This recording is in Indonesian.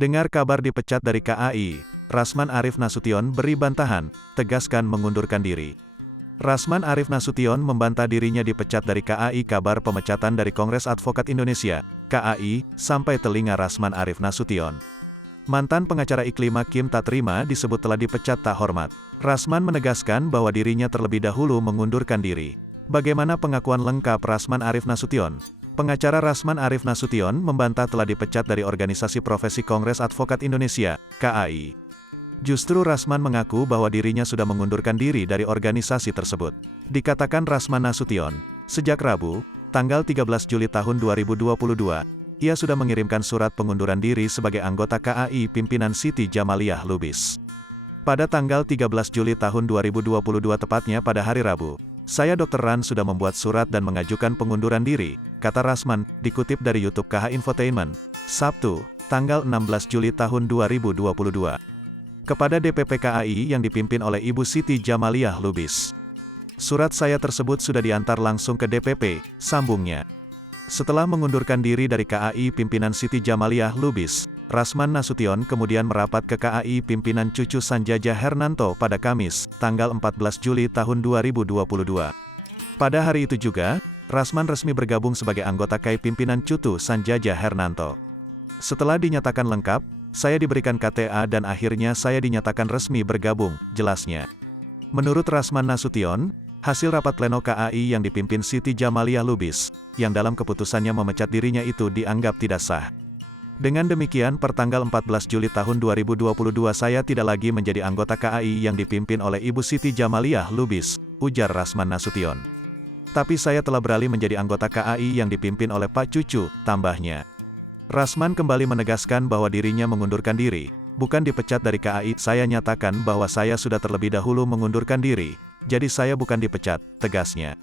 Dengar kabar dipecat dari KAI, Rasman Arif Nasution beri bantahan, tegaskan mengundurkan diri. Rasman Arif Nasution membantah dirinya dipecat dari KAI. Kabar pemecatan dari Kongres Advokat Indonesia, KAI, sampai telinga Rasman Arif Nasution. Mantan pengacara Iklim Hakim tak terima disebut telah dipecat tak hormat. Rasman menegaskan bahwa dirinya terlebih dahulu mengundurkan diri. Bagaimana pengakuan lengkap Rasman Arif Nasution? Pengacara Rasman Arif Nasution membantah telah dipecat dari Organisasi Profesi Kongres Advokat Indonesia, KAI. Justru Rasman mengaku bahwa dirinya sudah mengundurkan diri dari organisasi tersebut. Dikatakan Rasman Nasution, sejak Rabu, tanggal 13 Juli tahun 2022, ia sudah mengirimkan surat pengunduran diri sebagai anggota KAI pimpinan Siti Djamaliah Lubis. Pada tanggal 13 Juli tahun 2022 tepatnya pada hari Rabu, saya Dr. Ran sudah membuat surat dan mengajukan pengunduran diri, kata Rasman, dikutip dari YouTube KH Infotainment, Sabtu, tanggal 16 Juli tahun 2022. Kepada DPP KAI yang dipimpin oleh Ibu Siti Djamaliah Lubis. Surat saya tersebut sudah diantar langsung ke DPP, sambungnya. Setelah mengundurkan diri dari KAI pimpinan Siti Djamaliah Lubis, Rasman Nasution kemudian merapat ke KAI pimpinan Cucu Sanjaya Hernanto pada Kamis, tanggal 14 Juli tahun 2022. Pada hari itu juga, Rasman resmi bergabung sebagai anggota KAI pimpinan Cucu Sanjaya Hernanto. Setelah dinyatakan lengkap, saya diberikan KTA dan akhirnya saya dinyatakan resmi bergabung, jelasnya. Menurut Rasman Nasution, hasil rapat pleno KAI yang dipimpin Siti Djamaliah Lubis, yang dalam keputusannya memecat dirinya itu dianggap tidak sah. Dengan demikian pertanggal 14 Juli tahun 2022 saya tidak lagi menjadi anggota KAI yang dipimpin oleh Ibu Siti Djamaliah Lubis, ujar Rasman Nasution. Tapi saya telah beralih menjadi anggota KAI yang dipimpin oleh Pak Cucu, tambahnya. Rasman kembali menegaskan bahwa dirinya mengundurkan diri, bukan dipecat dari KAI. Saya nyatakan bahwa saya sudah terlebih dahulu mengundurkan diri, jadi saya bukan dipecat, tegasnya.